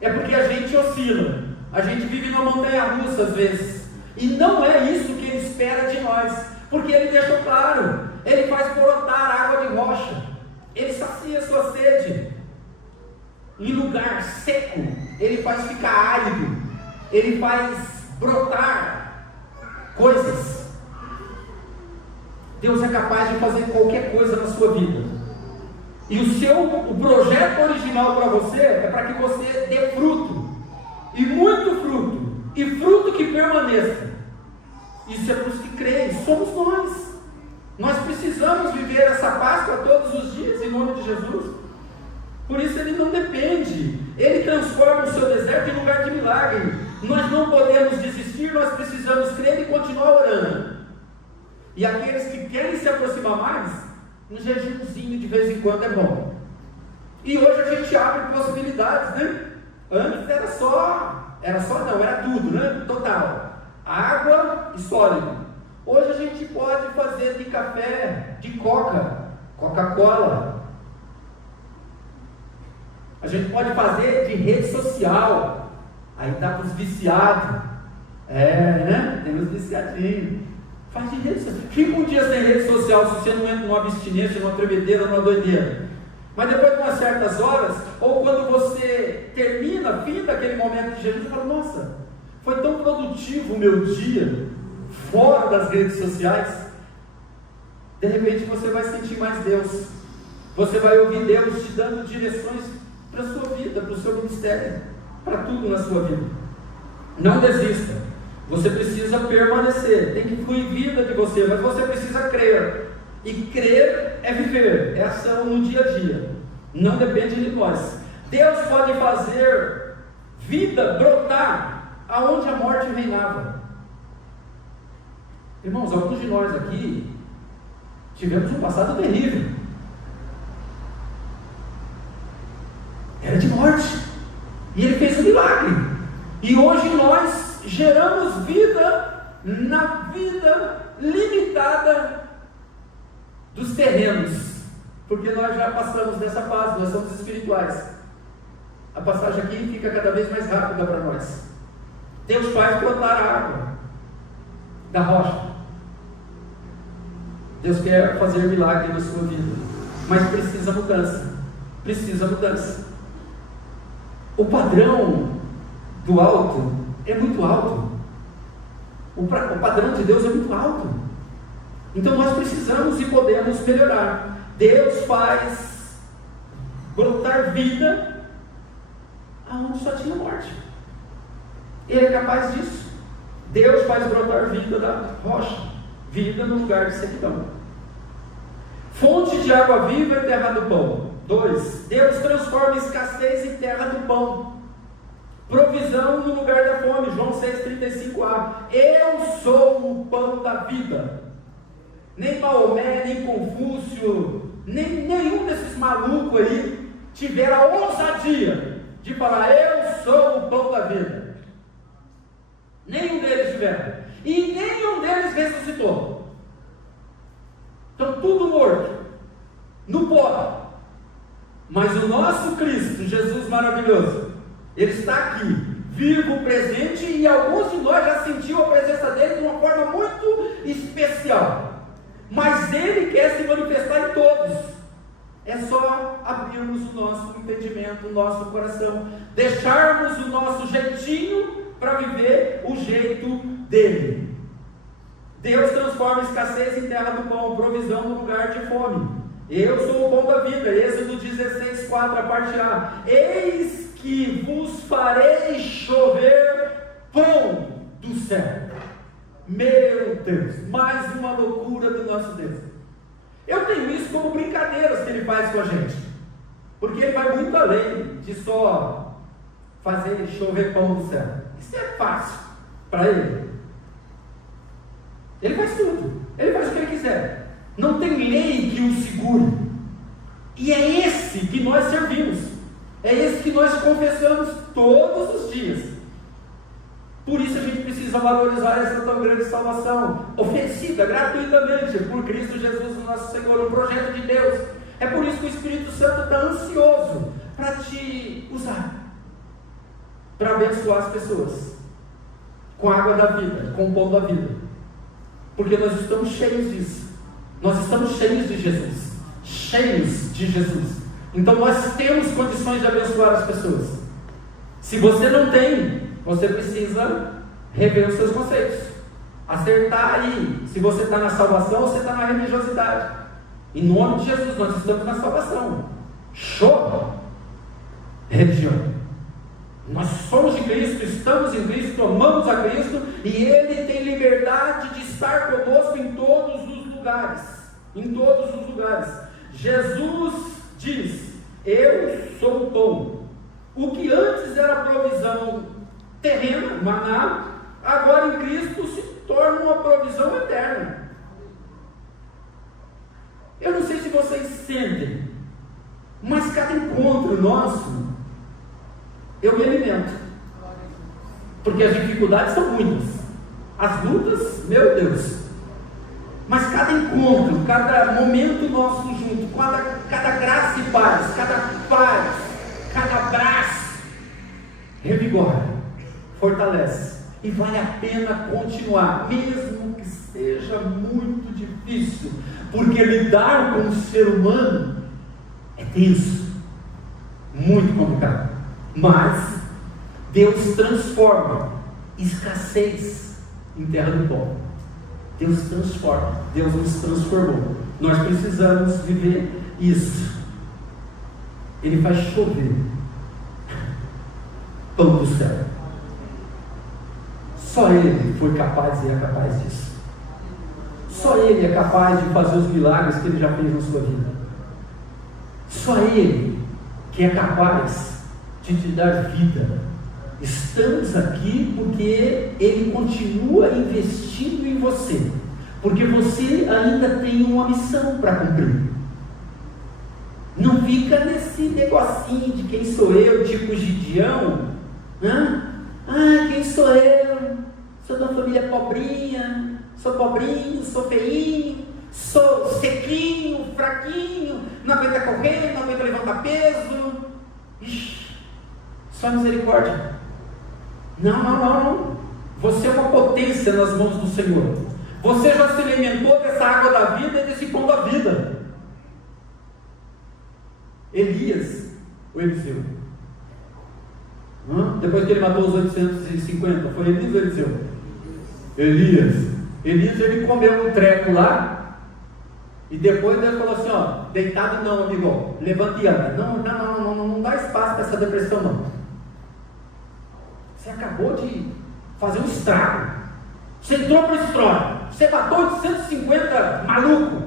É porque a gente oscila, a gente vive numa montanha-russa às vezes, e não é isso que Ele espera de nós, porque Ele deixou claro. Ele faz brotar água de rocha, Ele sacia a sua sede. Em lugar seco, Ele faz ficar árido, Ele faz brotar coisas. Deus é capaz de fazer qualquer coisa na sua vida. E o projeto original para você é para que você dê fruto, e muito fruto, e fruto que permaneça. Isso é para os que creem, somos nós. Nós precisamos viver essa Páscoa todos os dias, em nome de Jesus. Por isso Ele não depende, Ele transforma o seu deserto em lugar de milagre. Nós não podemos desistir, nós precisamos crer e continuar orando. E aqueles que querem se aproximar mais, um jejumzinho de vez em quando é bom. E hoje a gente abre possibilidades, né? Antes era tudo, né? Total, água e sólido. Hoje a gente pode fazer de café, de Coca-Cola. A gente pode fazer de rede social. Aí dá para os viciados. Né? Tem os viciadinhos. Faz de rede social. Fica um dia sem rede social se você não entra numa abstinência, numa tremedeira, numa doideira. Mas depois de umas certas horas, ou quando você termina, finda aquele momento de jejum, você fala, nossa, foi tão produtivo o meu dia, fora das redes sociais. De repente você vai sentir mais Deus. Você vai ouvir Deus te dando direções para a sua vida, para o seu ministério, para tudo na sua vida. Não desista. Você precisa permanecer. Tem que fluir vida de você, mas você precisa crer. E crer é viver, é ação no dia a dia. Não depende de nós. Deus pode fazer vida brotar aonde a morte reinava. Irmãos, alguns de nós aqui tivemos um passado terrível. Era de morte. E Ele fez um milagre. E hoje nós geramos vida na vida limitada dos terrenos. Porque nós já passamos dessa fase, nós somos espirituais. A passagem aqui fica cada vez mais rápida para nós. Deus faz brotar a água da rocha. Deus quer fazer milagre na sua vida, mas precisa mudança. Precisa mudança. O padrão do alto é muito alto. O padrão de Deus é muito alto. Então nós precisamos e podemos melhorar. Deus faz brotar vida aonde só tinha morte. Ele é capaz disso. Deus faz brotar vida da rocha, vida no lugar de sequidão. Fonte de água viva e terra do pão. 2. Deus transforma escassez em terra do pão. Provisão no lugar da fome. João 6,35a. Eu sou o pão da vida. Nem Maomé, nem Confúcio, nenhum desses malucos aí tiveram a ousadia de falar, eu sou o pão da vida. Nenhum deles tiveram. E nenhum deles ressuscitou. Estão tudo morto, no pó. Mas o nosso Cristo, Jesus maravilhoso, Ele está aqui, vivo, presente, e alguns de nós já sentiu a presença dEle de uma forma muito especial. Mas Ele quer se manifestar em todos. É só abrirmos o nosso entendimento, o nosso coração, deixarmos o nosso jeitinho para viver o jeito dele. Deus transforma escassez em terra do pão, provisão no lugar de fome. Eu sou o pão da vida. Êxodo 16:4, a parte A. Eis que vos farei chover pão do céu. Meu Deus, mais uma loucura do nosso Deus. Eu tenho isso como brincadeiras que ele faz com a gente, porque ele vai muito além de só fazer chover pão do céu. Isso é fácil para ele. Ele faz tudo, ele faz o que ele quiser, não tem lei que o segure. E é esse que nós servimos, é esse que nós confessamos todos os dias. Por isso a gente precisa valorizar essa tão grande salvação, oferecida gratuitamente por Cristo Jesus, nosso Senhor, um projeto de Deus. É por isso que o Espírito Santo está ansioso para te usar, para abençoar as pessoas, com a água da vida, com o pão da vida, porque nós estamos cheios disso, nós estamos cheios de Jesus, cheios de Jesus. Então nós temos condições de abençoar as pessoas. Se você não tem, você precisa rever os seus conceitos, acertar aí, se você está na salvação ou você está na religiosidade. Em nome de Jesus, nós estamos na salvação. Show! Religião. Nós somos de Cristo, estamos em Cristo, amamos a Cristo, e Ele tem liberdade de estar conosco em todos os lugares. Em todos os lugares. Jesus diz: eu sou o pão. O que antes era provisão terrena, maná, agora em Cristo se torna uma provisão eterna. Eu não sei se vocês sentem, mas cada encontro nosso, eu me alimento, porque as dificuldades são muitas, as lutas, meu Deus, mas cada encontro, cada momento nosso junto, cada graça e paz, cada abraço, revigora, fortalece, e vale a pena continuar, mesmo que seja muito difícil, porque lidar com o ser humano é tenso, muito complicado, mas Deus transforma escassez em terra do pão. Deus transforma, Deus nos transformou. Nós precisamos viver isso. Ele faz chover pão do céu. Só Ele foi capaz e é capaz disso. Só Ele é capaz de fazer os milagres que Ele já fez na sua vida. Só Ele que é capaz de te dar vida. Estamos aqui porque Ele continua investindo em você, porque você ainda tem uma missão para cumprir. Não fica nesse negocinho de quem sou eu, tipo Gideão, né? Quem sou eu? Sou de uma família pobrinha, sou pobrinho, sou feinho, sou sequinho, fraquinho, não aguenta correr, não aguenta levantar peso. Ixi, só misericórdia. Não. Você é uma potência nas mãos do Senhor. Você já se alimentou dessa água da vida e desse pão da vida. Elias, o Eliseu, depois que ele matou os 850, foi Elias ou Eliseu? Elias, ele comeu um treco lá, e depois Deus falou assim: ó, deitado não, amigo, levanta e anda. Não dá espaço para essa depressão não. Você acabou de fazer um estrago, você entrou para a história, você matou 850 maluco,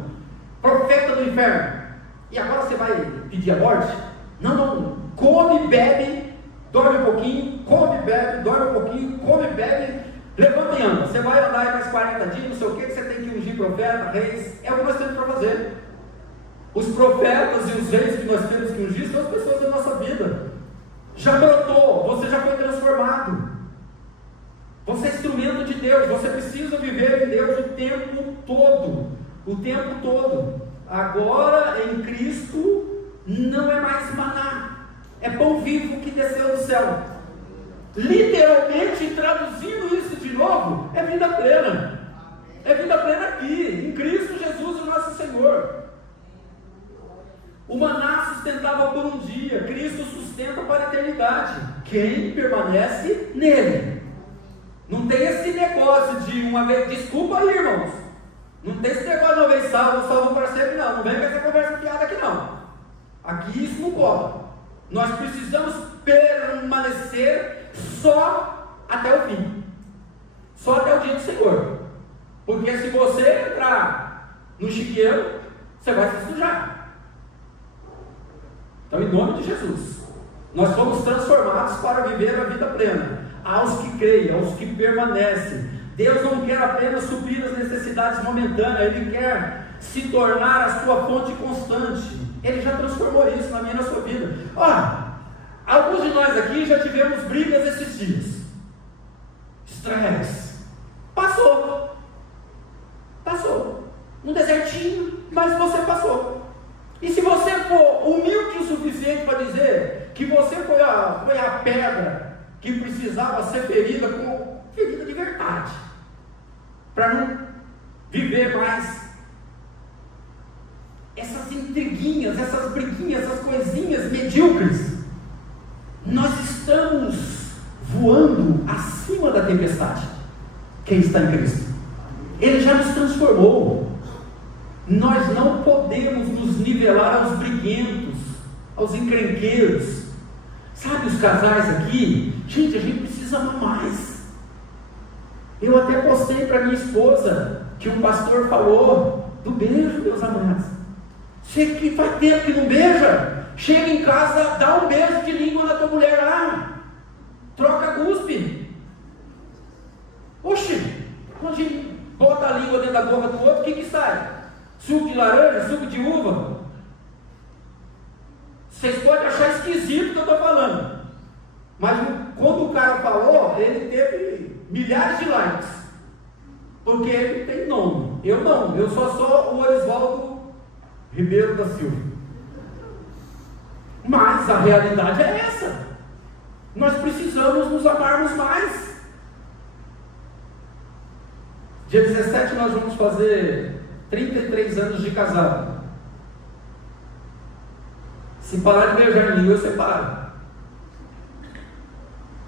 profeta do inferno, e agora você vai pedir a morte? Não, come, bebe, dorme um pouquinho, come, bebe, dorme um pouquinho, come, bebe, levanta e anda. Você vai andar aí mais 40 dias, não sei o que você tem que ungir profeta, reis, é o que nós temos para fazer. Os profetas e os reis que nós temos que ungir são as pessoas da nossa vida. Já brotou, você já foi transformado, você é instrumento de Deus, você precisa viver em Deus o tempo todo. Agora em Cristo não é mais maná, é pão vivo que desceu do céu. Literalmente, traduzindo isso de novo, é vida plena. É vida plena aqui, em Cristo Jesus, o nosso Senhor. O maná sustentava por um dia, Cristo sustenta para a eternidade. Quem permanece nele. Não tem esse negócio de uma vez, desculpa aí, irmãos. Não tem esse negócio de uma vez salvo para sempre, não. Não vem com essa conversa fiada aqui, não. Aqui isso não cola. Nós precisamos permanecer só até o fim. Só até o dia do Senhor. Porque se você entrar no chiqueiro, você vai se sujar. Então, em nome de Jesus, nós fomos transformados para viver a vida plena. Aos que creem, aos que permanecem. Deus não quer apenas suprir as necessidades momentâneas, Ele quer se tornar a sua fonte constante. Ele já transformou isso na minha e na sua vida. Olha, alguns de nós aqui já tivemos brigas esses dias. Estresse. Passou. Um desertinho, mas você passou. E se você for humilde o suficiente para dizer que você foi a pedra que precisava ser ferida com ferida de verdade, para não viver mais essas intriguinhas, essas briguinhas, essas coisinhas medíocres, nós estamos voando acima da tempestade. Quem está em Cristo? Ele já nos transformou. Nós não podemos nos nivelar aos briguentos, aos encrenqueiros. Sabe os casais aqui? Gente, a gente precisa amar mais. Eu até postei para minha esposa que um pastor falou do beijo, meus amados. Você que faz tempo que não beija, chega em casa, dá um beijo de língua na tua mulher lá, troca cuspe. Oxi, quando a gente bota a língua dentro da boca do outro, o que sai? Suco de laranja, suco de uva. Vocês podem achar esquisito o que eu estou falando, mas quando o cara falou, ele teve milhares de likes, porque ele tem nome. Eu não, eu só sou o Orisvaldo Ribeiro da Silva. Mas a realidade é essa. Nós precisamos nos amarmos mais. Dia 17 nós vamos fazer 33 anos de casado. Se parar de beijar em língua, eu separo.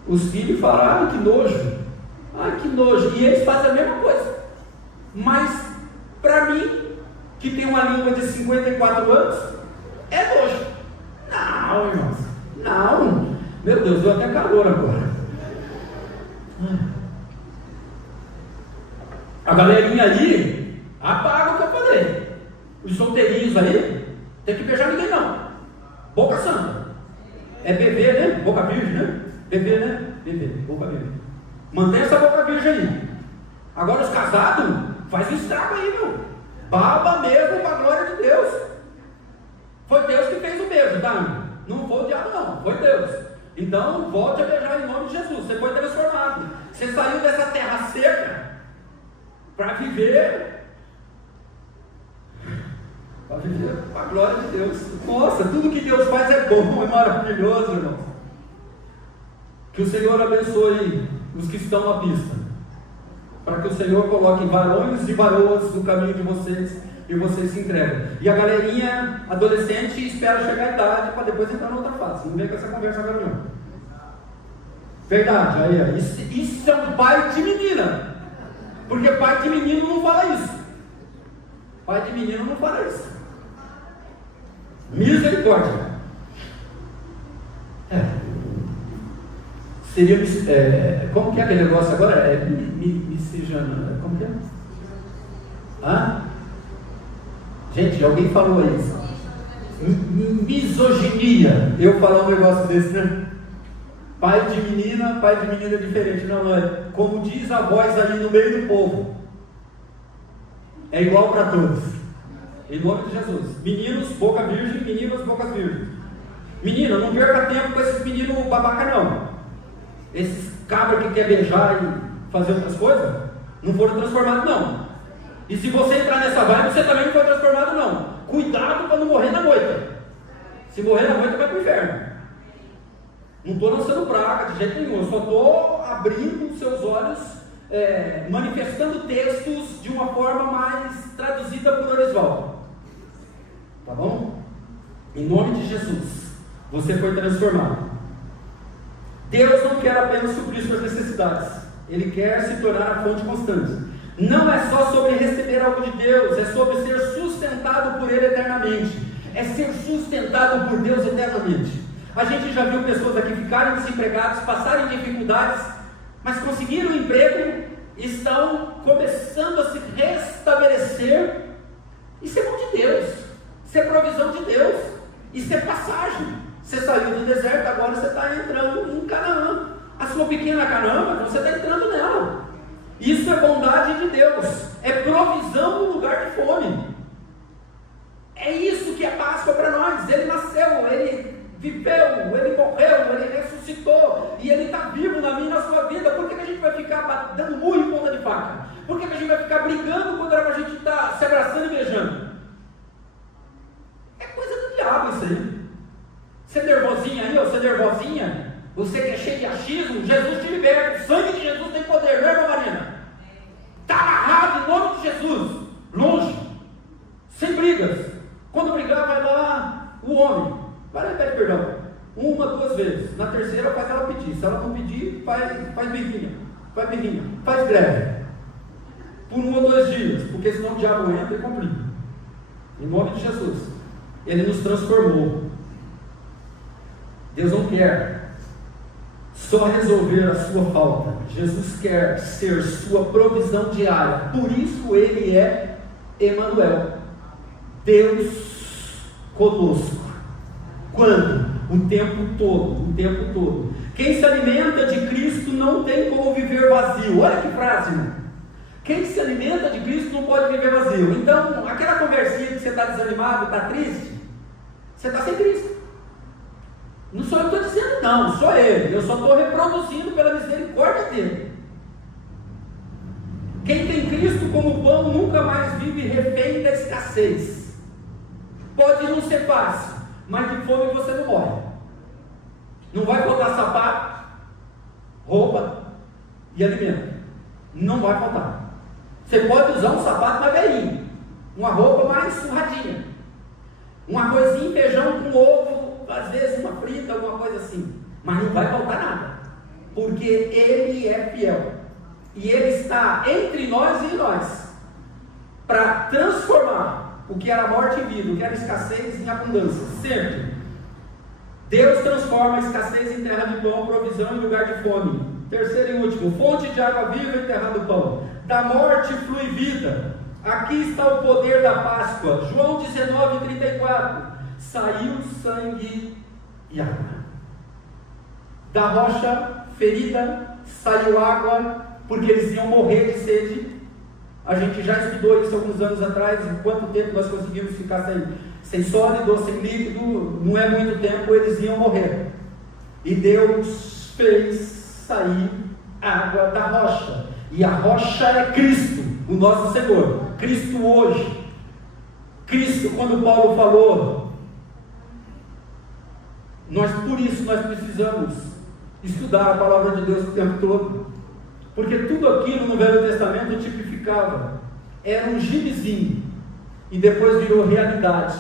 Os filhos falam, que nojo. Que nojo. E eles fazem a mesma coisa. Mas, para mim, que tem uma língua de 54 anos, é nojo. Não, irmãos. Não. Meu Deus, deu até calor agora. A galerinha ali, apaga o que eu falei. Os solteirinhos ali, tem que beijar ninguém não. Boca santa. É bebê, né? Boca virgem, né? Bebê, né? Bebê, boca virgem. Mantém essa boca virgem aí. Agora os casados, faz um estrago aí, meu. Baba mesmo para a glória de Deus. Foi Deus que fez o beijo, tá? Não foi o diabo não, foi Deus. Então volte a beijar em nome de Jesus. Você foi transformado. Você saiu dessa terra seca para viver a glória de Deus. Nossa, tudo que Deus faz é bom, é maravilhoso, irmão. Que o Senhor abençoe os que estão na pista, para que o Senhor coloque varões e varoas no caminho de vocês e vocês se entregam. E a galerinha adolescente espera chegar a idade para depois entrar na outra fase. Não vem com essa conversa agora não. Verdade, aí, isso é um pai de menina, porque pai de menino não fala isso. Pai de menino não fala isso. Misericórdia. Seria, como que é aquele negócio agora? Miscigenando. Como que é? Gente, alguém falou isso. Misoginia. Eu falar um negócio desse, né? Pai de menina é diferente. Não é. Como diz a voz ali no meio do povo. É igual para todos. Em nome de Jesus. Meninos, boca virgem. Meninas, bocas virgens. Menina, não perca tempo com esses meninos babaca não. Esses cabras que quer beijar e fazer outras coisas, não foram transformados não. E se você entrar nessa vibe, você também não foi transformado não. Cuidado para não morrer na moita. Se morrer na moita, vai para o inferno. Não estou lançando praga de jeito nenhum. Eu só estou abrindo os seus olhos, manifestando textos de uma forma mais traduzida por Orisvaldo. Tá bom? Em nome de Jesus, você foi transformado. Deus não quer apenas suprir suas necessidades, Ele quer se tornar a fonte constante. Não é só sobre receber algo de Deus, é sobre ser sustentado por Ele eternamente. É ser sustentado por Deus eternamente. A gente já viu pessoas aqui ficarem desempregadas, passarem dificuldades, mas conseguiram um emprego, estão começando a se restabelecer. Isso é mão de Deus, isso é provisão de Deus, isso é passagem. Você saiu do deserto, agora você está entrando em Canaã. A sua pequena Canaã, você está entrando nela. Isso é bondade de Deus, é provisão no lugar de fome. É isso que é Páscoa para nós. Ele nasceu, Ele viveu, Ele morreu, Ele ressuscitou, e Ele está vivo na minha e na sua vida. Por que a gente vai ficar dando murro em ponta de faca? Por que a gente vai ficar brigando quando a gente está se abraçando e beijando? É coisa do diabo isso aí. Você é nervosinha aí, ou você é nervosinha? Você que é cheio de achismo, Jesus te liberta. O sangue de Jesus tem poder, não é, irmã Marina? Está amarrado em nome de Jesus. Longe. Sem brigas. Quando brigar, vai lá o homem. Vai lá e pede perdão. 1, 2 vezes. Na terceira, faz ela pedir. Se ela não pedir, faz birrinha. Faz greve. Por 1 ou 2 dias. Porque senão o diabo entra e complica. Em nome de Jesus. Ele nos transformou. Deus não quer só resolver a sua falta. Jesus quer ser sua provisão diária. Por isso Ele é Emanuel, Deus conosco. Quando? O tempo todo. Quem se alimenta de Cristo não tem como viver vazio. Olha que frase, irmão. Quem se alimenta de Cristo não pode viver vazio. Então, aquela conversinha que você está desanimado, está triste, você está sem Cristo. Não sou eu que estou dizendo, não, sou Ele. Eu só estou reproduzindo pela misericórdia dEle. Quem tem Cristo como pão nunca mais vive refém da escassez. Pode não ser fácil, mas de fome você não morre. Não vai faltar sapato, roupa e alimento. Não vai faltar. Você pode usar um sapato mais velhinho, uma roupa mais surradinha, um arrozinho, feijão com ovo, às vezes uma frita, alguma coisa assim, mas não vai faltar nada, porque Ele é fiel, e Ele está entre nós e em nós, para transformar o que era morte em vida, o que era escassez em abundância, sempre. Deus transforma a escassez em terra de pão, provisão em lugar de fome. Terceiro e último, fonte de água viva em terra do pão, da morte flui vida. Aqui está o poder da Páscoa. João 19:34. Saiu sangue e água. Da rocha ferida saiu água, porque eles iam morrer de sede. A gente já estudou isso alguns anos atrás, em quanto tempo nós conseguimos ficar sem sólido ou sem líquido. Não é muito tempo, eles iam morrer. E Deus fez sair água da rocha. E a rocha é Cristo, o nosso Senhor. Cristo hoje. Cristo, quando Paulo falou, por isso nós precisamos estudar a palavra de Deus o tempo todo, porque tudo aquilo no Velho Testamento tipificava, era um gibizinho, e depois virou realidade,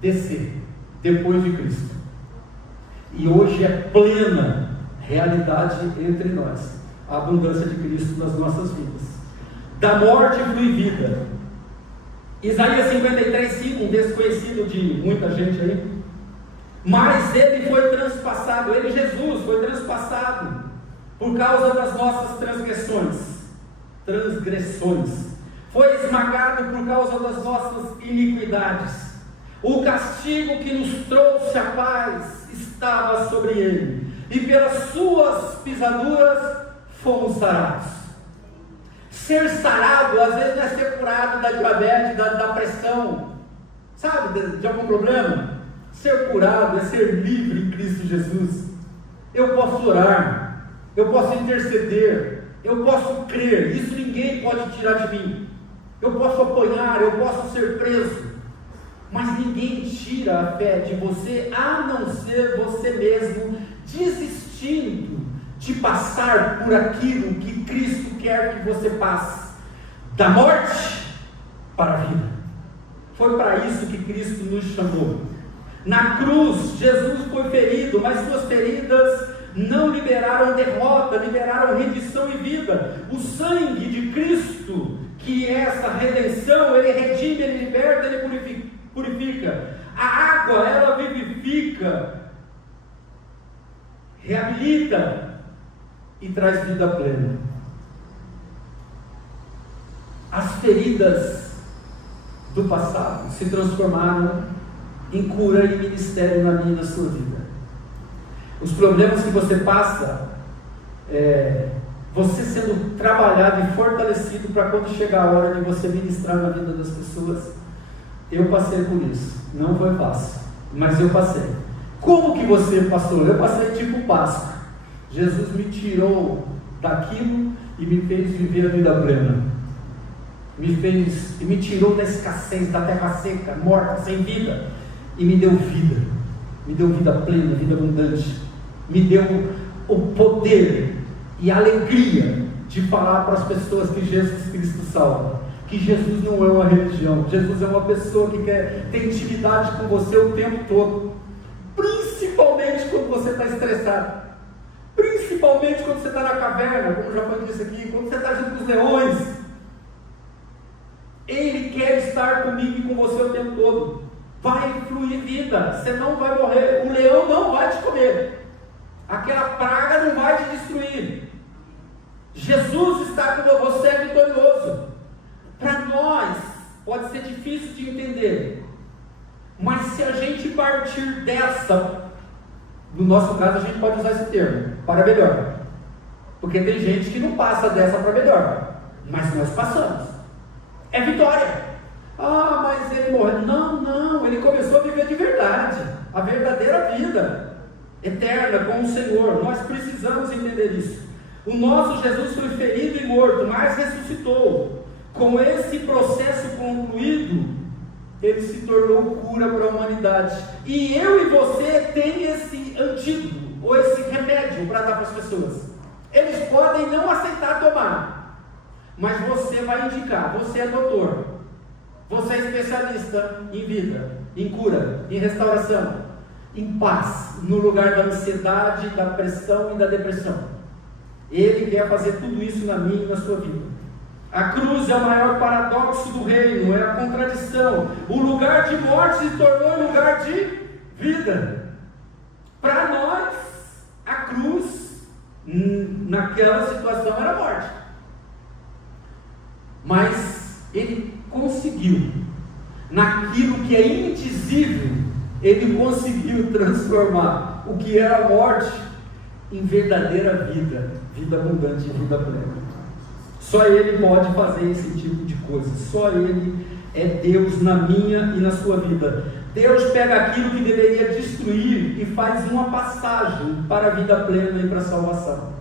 descer, depois de Cristo, e hoje é plena realidade entre nós, a abundância de Cristo nas nossas vidas. Da morte flui vida. Isaías 53:5, um texto conhecido de muita gente aí. Mas Ele foi transpassado, Ele, Jesus, foi transpassado por causa das nossas transgressões. Foi esmagado por causa das nossas iniquidades. O castigo que nos trouxe a paz estava sobre Ele, e pelas suas pisaduras fomos sarados. Ser sarado, às vezes, não é ser curado da diabetes, da pressão, sabe, de algum problema. Ser curado é ser livre em Cristo Jesus. Eu posso orar, eu posso interceder, eu posso crer, isso ninguém pode tirar de mim. Eu posso apanhar, eu posso ser preso, mas ninguém tira a fé de você, a não ser você mesmo desistindo de passar por aquilo que Cristo quer que você passe, da morte para a vida. Foi para isso que Cristo nos chamou. Na cruz, Jesus foi ferido, mas suas feridas não liberaram derrota, liberaram rendição e vida. O sangue de Cristo, que é essa redenção, ele redime, ele liberta, ele purifica. A água, ela vivifica, reabilita e traz vida plena. As feridas do passado se transformaram em cura e ministério na minha e na sua vida. Os problemas que você passa, você sendo trabalhado e fortalecido para quando chegar a hora de você ministrar na vida das pessoas. Eu passei por isso, não foi fácil, mas eu passei. Como que você passou? Eu passei tipo Páscoa. Jesus me tirou daquilo e me fez viver a vida plena. Me tirou da escassez, da terra seca, morta, sem vida, e me deu vida plena, vida abundante, me deu o poder e a alegria de falar para as pessoas que Jesus Cristo salva, que Jesus não é uma religião, Jesus é uma pessoa que quer ter intimidade com você o tempo todo, principalmente quando você está estressado, principalmente quando você está na caverna, como já foi dito aqui, quando você está junto com os leões. Ele quer estar comigo e com você o tempo todo. Vai fluir vida, você não vai morrer, o leão não vai te comer, aquela praga não vai te destruir. Jesus está com você, é vitorioso. Para nós pode ser difícil de entender, mas se a gente partir dessa, no nosso caso a gente pode usar esse termo, para melhor, porque tem gente que não passa dessa para melhor, mas nós passamos. É vitória. Ah, mas ele morreu. Não, ele começou a viver de verdade, a verdadeira vida eterna com o Senhor. Nós precisamos entender isso. O nosso Jesus foi ferido e morto, mas ressuscitou. Com esse processo concluído, ele se tornou cura para a humanidade. E eu e você tem esse antídoto, ou esse remédio para dar para as pessoas. Eles podem não aceitar tomar, mas você vai indicar. Você é doutor, você é especialista em vida, em cura, em restauração, em paz, no lugar da ansiedade, da pressão e da depressão. Ele quer fazer tudo isso na minha e na sua vida. A cruz é o maior paradoxo do reino, é a contradição. O lugar de morte se tornou lugar de vida. Para nós, a cruz, naquela situação, era morte. Mas ele conseguiu, naquilo que é indizível, ele conseguiu transformar o que era morte em verdadeira vida, vida abundante e vida plena. Só ele pode fazer esse tipo de coisa, só ele é Deus na minha e na sua vida. Deus pega aquilo que deveria destruir e faz uma passagem para a vida plena e para a salvação.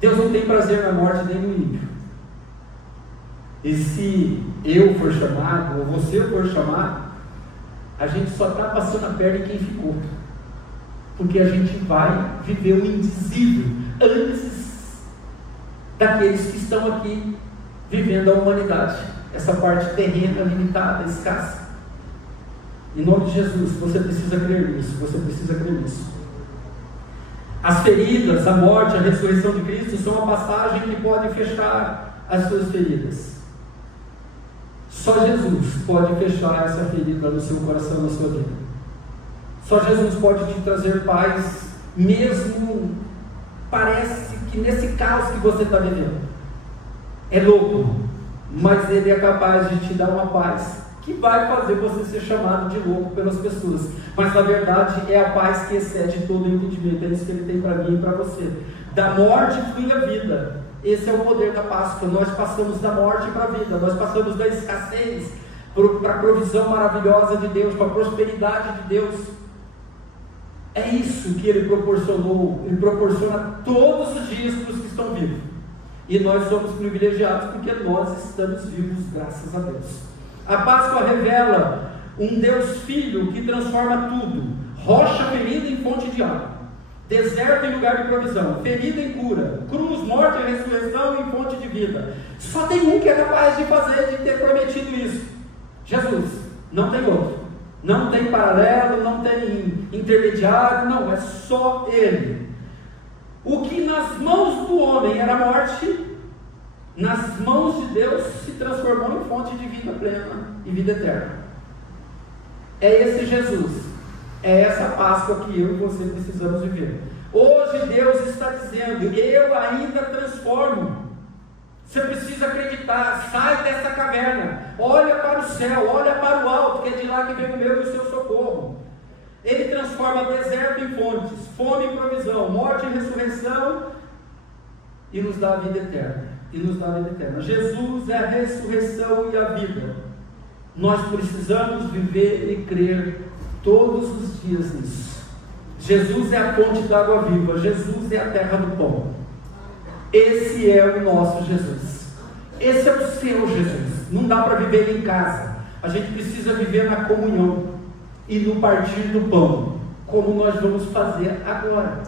Deus não tem prazer na morte nem no ímpio. E se eu for chamado, ou você for chamado, a gente só está passando a perna em quem ficou. Porque a gente vai viver o indizível antes daqueles que estão aqui vivendo a humanidade. Essa parte terrena, limitada, escassa. Em nome de Jesus, você precisa crer nisso, você precisa crer nisso. As feridas, a morte, a ressurreição de Cristo são uma passagem que pode fechar as suas feridas. Só Jesus pode fechar essa ferida no seu coração, na sua vida. Só Jesus pode te trazer paz, mesmo parece que nesse caos que você está vivendo. É louco, mas Ele é capaz de te dar uma paz que vai fazer você ser chamado de louco pelas pessoas, mas na verdade é a paz que excede todo o entendimento. É isso que Ele tem para mim e para você. Da morte flui a vida. Esse é o poder da Páscoa. Nós passamos da morte para a vida, nós passamos da escassez para a provisão maravilhosa de Deus, para a prosperidade de Deus. É isso que Ele proporcionou. Ele proporciona todos os dias para os que estão vivos, e nós somos privilegiados porque nós estamos vivos graças a Deus. A Páscoa revela um Deus Filho que transforma tudo, rocha ferida em fonte de água, deserto em lugar de provisão, ferida em cura, cruz, morte e ressurreição em fonte de vida. Só tem um que é capaz de fazer, de ter prometido isso: Jesus. Não tem outro, não tem paralelo, não tem intermediário, não, é só Ele. O que nas mãos do homem era morte, nas mãos de Deus se transformou em fonte de vida plena e vida eterna. É esse Jesus, é essa Páscoa que eu e você precisamos viver. Hoje Deus está dizendo: eu ainda transformo. Você precisa acreditar. Sai dessa caverna, olha para o céu, olha para o alto, que é de lá que vem o meu e o seu socorro. Ele transforma deserto em fontes, fome em provisão, morte em ressurreição, e nos dá a vida eterna. Jesus é a ressurreição e a vida. Nós precisamos viver e crer todos os dias nisso. Jesus é a fonte da água viva, Jesus é a terra do pão. Esse é o nosso Jesus, esse é o seu Jesus. Não dá para viver em casa, a gente precisa viver na comunhão e no partir do pão, como nós vamos fazer agora.